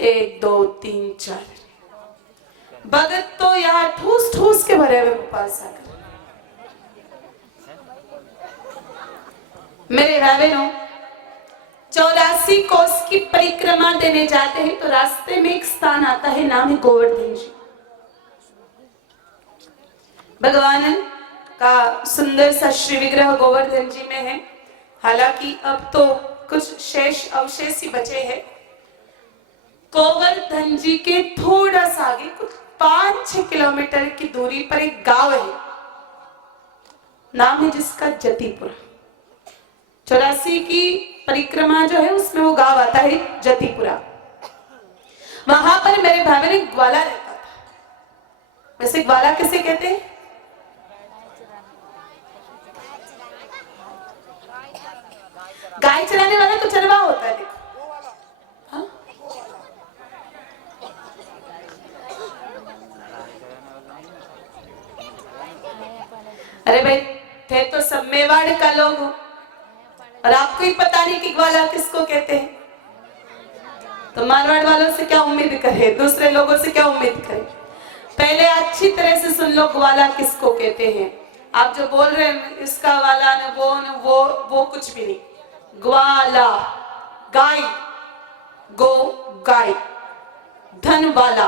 1 2 3 4 भगत तो यहाँ ठूस ठूस के भरे हुए गोपाल सागर। मेरे भाई बहनों, 84 कोस की परिक्रमा देने जाते हैं तो रास्ते में एक स्थान आता है, नाम है गोवर्धन जी। भगवान का सुंदर सा श्री विग्रह गोवर्धन जी में है। हालांकि अब तो कुछ शेष अवशेष ही बचे हैं। गोवर्धन जी के थोड़ा सा आगे कुछ 5-6 किलोमीटर की दूरी पर एक गांव है, नाम है जिसका जतीपुरा। 84 की परिक्रमा जो है उसमें वो गांव आता है जतीपुरा। वहां पर मेरे भाई ने ग्वाला रहता था। वैसे ग्वाला किसे कहते हैं? गाय चराने वाला तो चरवा होता है। देखो हाँ? अरे भाई थे तो सब मेवाड़ का लोग हो और आपको ही पता नहीं कि ग्वाला किसको कहते हैं, तो मारवाड़ वालों से क्या उम्मीद करे, दूसरे लोगों से क्या उम्मीद करे। पहले अच्छी तरह से सुन लो ग्वाला किसको कहते हैं। आप जो बोल रहे हैं इसका वाला न वो कुछ भी नहीं। ग्वाला गाय, गो गाय, धन वाला।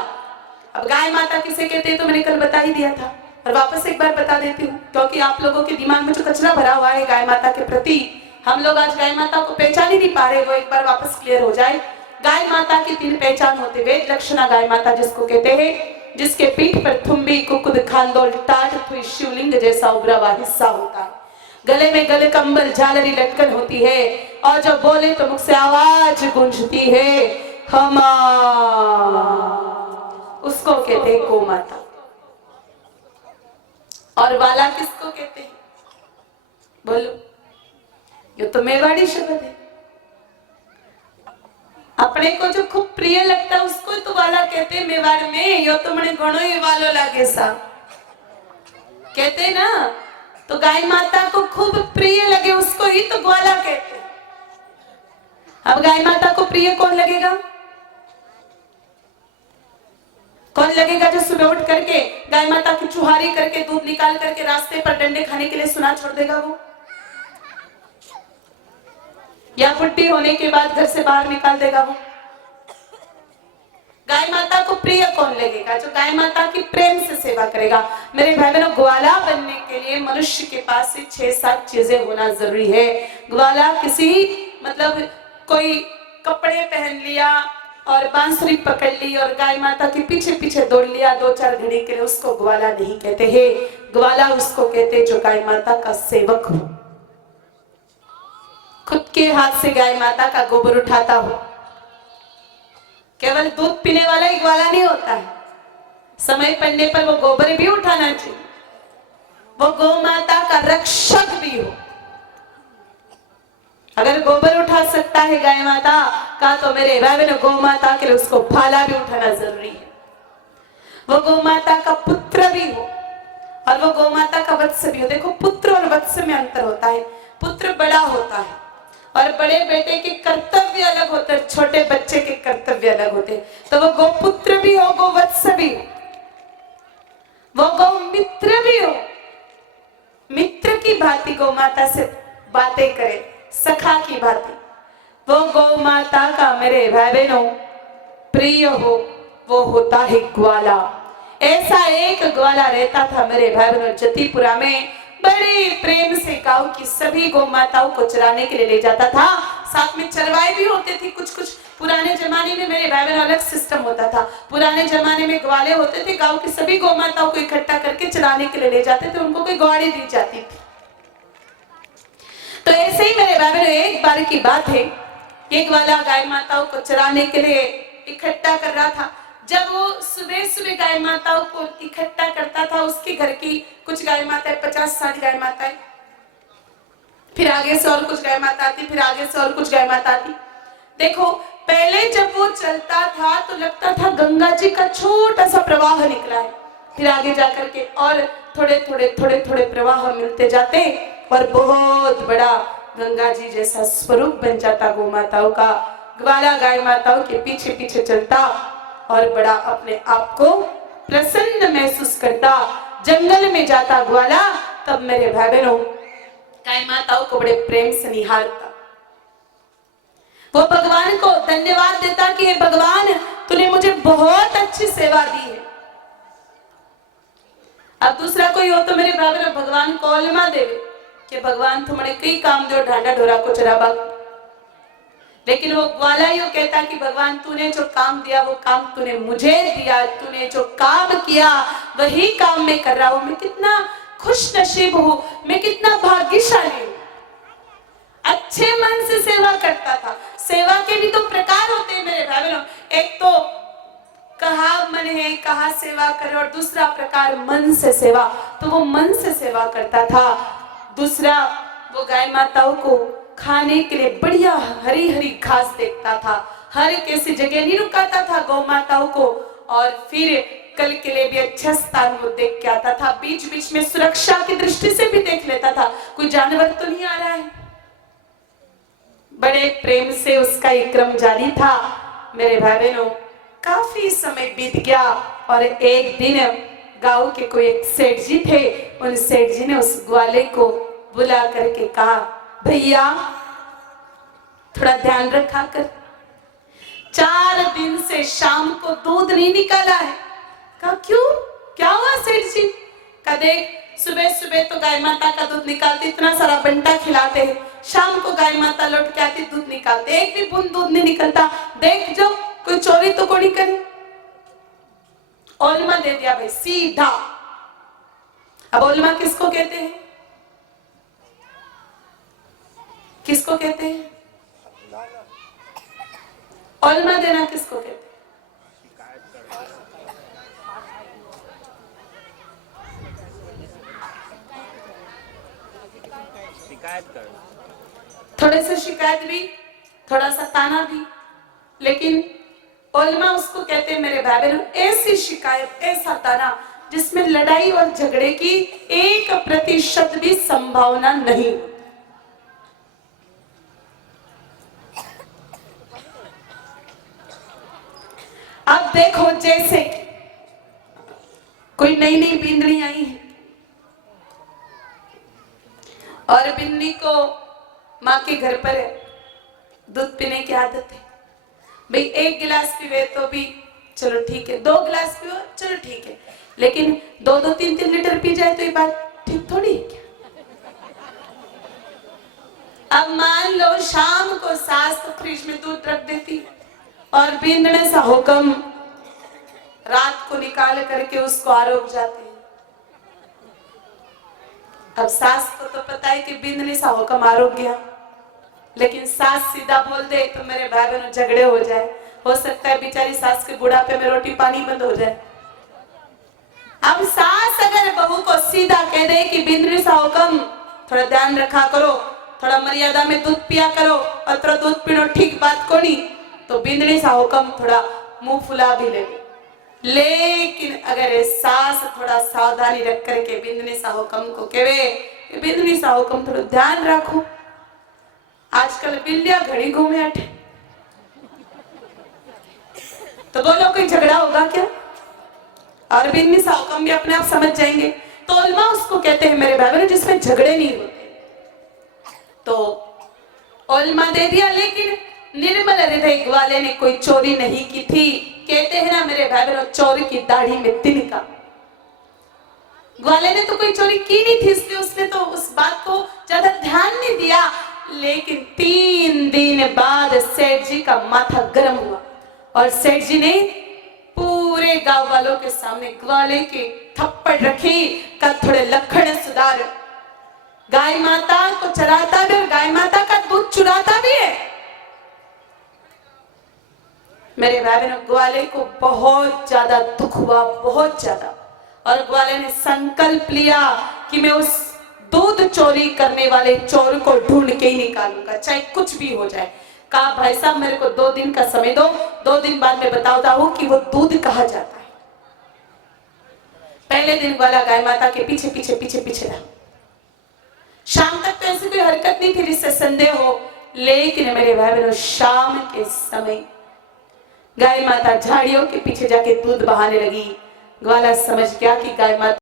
अब गाय माता किसे कहते हैं तो मैंने कल बता ही दिया था और वापस एक बार बता देती हूँ, क्योंकि आप लोगों के दिमाग में जो कचरा भरा हुआ है गाय माता के प्रति, हम लोग आज गाय माता को पहचान ही नहीं पा रहे, वो एक बार वापस क्लियर हो जाए। गाय माता की 3 पहचान होते। वेद लक्षणा गाय माता जिसको कहते हैं, जिसके पीठ पर थुम्बी, कुकुद, खांडोल, टाट, थुई, शिवलिंग जैसा उभरा हुआ हिस्सा होता है। गले में गले कंबल झालरी लटकन होती है और जब बोले तो मुख से आवाज गूंजती है, हमा, उसको कहते हैं गौ माता। और वाला किसको कहते हैं बोलो? ये तो मेवाड़ी शब्द है। अपने को जो खूब प्रिय लगता है उसको तो वाला कहते हैं मेवाड़ में। यो तो मने घणो ही वालो लागे सा कहते ना, तो गाय माता को खूब प्रिय लगे उसको ही तो ग्वाला कहते हैं। अब गाय माता को प्रिय कौन लगेगा? कौन लगेगा जो सुबह उठ करके गाय माता की चुहारी करके दूध निकाल करके रास्ते पर डंडे खाने के लिए सुना छोड़ देगा वो, या बुढ़ी होने के बाद घर से बाहर निकाल देगा वो? गाय माता को प्रिय कौन लगेगा? जो गाय माता की प्रेम से सेवा करेगा। मेरे भाई बहनों, ग्वाला बनने के लिए मनुष्य के पास से 6-7 चीजें होना जरूरी है। ग्वाला किसी मतलब कोई कपड़े पहन लिया और बांसुरी पकड़ ली और गाय माता के पीछे पीछे दौड़ लिया 2-4 घड़ी के लिए, उसको ग्वाला नहीं कहते हैं। ग्वाला उसको कहते जो गाय माता का सेवक हो, खुद के हाथ से गाय माता का गोबर उठाता हो। केवल दूध पीने वाला ही ग्वाला नहीं होता है, समय पड़ने पर वो गोबर भी उठाना चाहिए, वो गौ माता का रक्षक भी हो। अगर गोबर उठा सकता है गाय माता का तो मेरे भाई बहनों गौ माता के लिए उसको भाला भी उठाना जरूरी है। वो गौ माता का पुत्र भी हो और वो गौ माता का वत्स भी हो। देखो पुत्र और वत्स में अंतर होता है। पुत्र बड़ा होता है और बड़े बेटे के कर्तव्य अलग होते हैं, छोटे बच्चे के कर्तव्य अलग होते हैं। तो वो गोपुत्र भी हो, गो वत्स भी हो, वो गौ मित्र भी हो। मित्र की भांति गौ माता से बातें करे, सखा की भांति। वो गौ माता का मेरे भाई बहनों प्रिय हो, वो होता है ग्वाला। ऐसा एक ग्वाला रहता था मेरे भाई बहनों जतीपुरा में। बड़े प्रेम से गांव की सभी गौ माताओं को चराने के लिए ले जाता था। साथ में चरवाए भी होते थे कुछ। पुराने जमाने में मेरे भाई बहनों अलग सिस्टम होता था। पुराने जमाने में ग्वाले होते थे, गांव की सभी गौ माताओं को इकट्ठा करके चराने के लिए ले जाते थे, उनको कोई ग्वाड़ी दी जाती थी। तो ऐसे ही मेरे भाई बहनों एक बार की बात है, एक ग्वाला गाय माताओं को चराने के लिए इकट्ठा कर रहा था। जब वो सुबह सुबह गाय माताओं को इकट्ठा करता था, उसके घर की कुछ गाय माताएं, 50-60 गाय माताएं, फिर आगे से और कुछ गाय माता आती, फिर आगे से और कुछ गाय माता आती। देखो पहले जब वो चलता था तो लगता था गंगा जी का छोटा सा प्रवाह निकला है, फिर आगे जाकर के और थोड़े प्रवाह मिलते जाते और बहुत बड़ा गंगा जी जैसा स्वरूप बन जाता गौ माताओं का। ग्वाला गाय माताओं के पीछे पीछे चलता और बड़ा अपने आप को प्रसन्न महसूस करता। जंगल में जाता ग्वाला, तब मेरे भाई बहनों गाय माताओं को बड़े प्रेम से निहारता। वो भगवान को धन्यवाद देता कि हे भगवान, तूने मुझे बहुत अच्छी सेवा दी है। अब दूसरा कोई हो तो मेरे भाई बहनों भगवान को ओलमा देवे कि भगवान तुम्हारे कई काम दो, ढांडा ढोरा को चराबा। लेकिन वो ग्वाला यो कहता कि भगवान तूने जो काम दिया वो काम तूने मुझे दिया, तूने जो काम किया वही काम मैं कर रहा हूं। मैं कितना खुश नसीब हूं, मैं कितना भाग्यशाली हूं। अच्छे मन से सेवा करता था। सेवा के भी तो प्रकार होते हैं मेरे भाई बहनों। एक तो कहा मन है, कहा सेवा करे, और दूसरा प्रकार मन से सेवा। तो वो मन से सेवा करता था। दूसरा, वो गाय माताओं को खाने के लिए बढ़िया हरी हरी घास देखता था। हर कैसी जगह नहीं रुकाता था गौ माताओं को, और फिर कल के लिए भी अच्छा स्थान वो देख के आता था। बीच बीच में सुरक्षा की दृष्टि से भी देख लेता था कोई जानवर तो नहीं आ रहा है। बड़े प्रेम से उसका ये क्रम जारी था। मेरे भाई बहनों काफी समय बीत गया और एक दिन गांव के कोई एक सेठ जी थे। उन सेठ जी ने उस ग्वाले को बुला करके कहा, भैया थोड़ा ध्यान रखा कर, 4 दिन से शाम को दूध नहीं निकाला है। कहा क्यों, क्या हुआ सेठ जी? कहा देख, सुबह सुबह तो गाय माता का दूध निकालते, इतना सारा बंटा खिलाते हैं, शाम को गाय माता लौट के आती दूध निकालते, एक भी बूंद दूध नहीं निकलता। देख जो कोई चोरी तो कोई करे। ओलमा दे दिया भाई सीधा। अब ओलमा किसको कहते हैं? किसको कहते हैं? ओलमा देना किसको कहते हैं? थोड़े से शिकायत भी, थोड़ा सा ताना भी, लेकिन ओलमा उसको कहते हैं मेरे भाई बहनों ऐसी शिकायत, ऐसा ताना जिसमें लड़ाई और झगड़े की 1% भी संभावना नहीं। अब देखो, जैसे कोई नई नई बिंदड़ी आई है और बिंदी को माँ के घर पर दूध पीने की आदत है। भाई 1 गिलास पीवे तो भी चलो ठीक है, 2 गिलास पियो चलो ठीक है, लेकिन 2-2, 3-3 लीटर पी जाए तो ये बात ठीक थोड़ी है क्या? अब मान लो शाम को सास तो फ्रिज में दूध रख देती और बिंदने सा हुक्म रात को निकाल करके उसको आरोप जाती है। अब सास को तो पता है कि बिंदने सा हुक्म आरोप गया, लेकिन सास सीधा बोल दे तो मेरे भाई बहनों झगड़े हो जाए। हो सकता है बेचारी सास के बुढ़ापे में रोटी पानी बंद हो जाए। अब सास अगर बहू को सीधा कह दे कि बिंदनी सा हुक्म थोड़ा ध्यान रखा करो, थोड़ा मर्यादा में दूध पिया करो और थोड़ा दूध पीनो ठीक बात को नहीं, तो बिंदनी सा हुक्म थोड़ा मुंह फुला भी ले। लेकिन अगर सास थोड़ा सावधानी रख करके बिंदनी सा हुक्म को कहे, बिंदनी सा हुक्म थोड़ा ध्यान रखो, आजकल बिल्लियां घड़ी घूमे हटे, तो बोलो कोई झगड़ा होगा क्या? और बिन्नी सा हुक्म भी अपने आप समझ जाएंगे। तो ओलमा उसको कहते हैं मेरे भाई बहनों जिसमें झगड़े नहीं होते। तो ओलमा दे दिया, लेकिन निर्मल हृदय ग्वाले ने कोई चोरी नहीं की थी। कहते हैं ना मेरे भाई बहनों, चोर की दाढ़ी में तिनका। ग्वाले ने तो कोई चोरी की नहीं थी, इसलिए उसने तो उस बात को ज्यादा ध्यान नहीं दिया। लेकिन 3 दिन बाद सेठ जी का माथा गर्म हुआ और सेठ जी ने पूरे गांव वालों के सामने ग्वाले के थप्पड़ रखी का थोड़े लखन सुधार। गाय माता को चराता भी और गाय माता का दूध चुराता भी है। मेरे भाई बहनों ग्वाले को बहुत ज्यादा दुख हुआ, बहुत ज्यादा, और ग्वाले ने संकल्प लिया कि मैं उस दूध चोरी करने वाले चोर को ढूंढ के ही निकालूंगा, चाहे कुछ भी हो जाए। कहा भाई साहब मेरे को 2 दिन का समय दो, 2 दिन बाद मैं बताता हूं कि वो दूध कहाँ जाता है। पहले दिन ग्वाला गाय माता के पीछे पीछे पीछे पीछे रहा। शाम तक तो ऐसी कोई हरकत नहीं थी जिससे संदेह हो लेकिन मेरे भाई बहनों शाम के समय गाय माता झाड़ियों के पीछे जाके दूध बहाने लगी। ग्वाला समझ गया कि गाय माता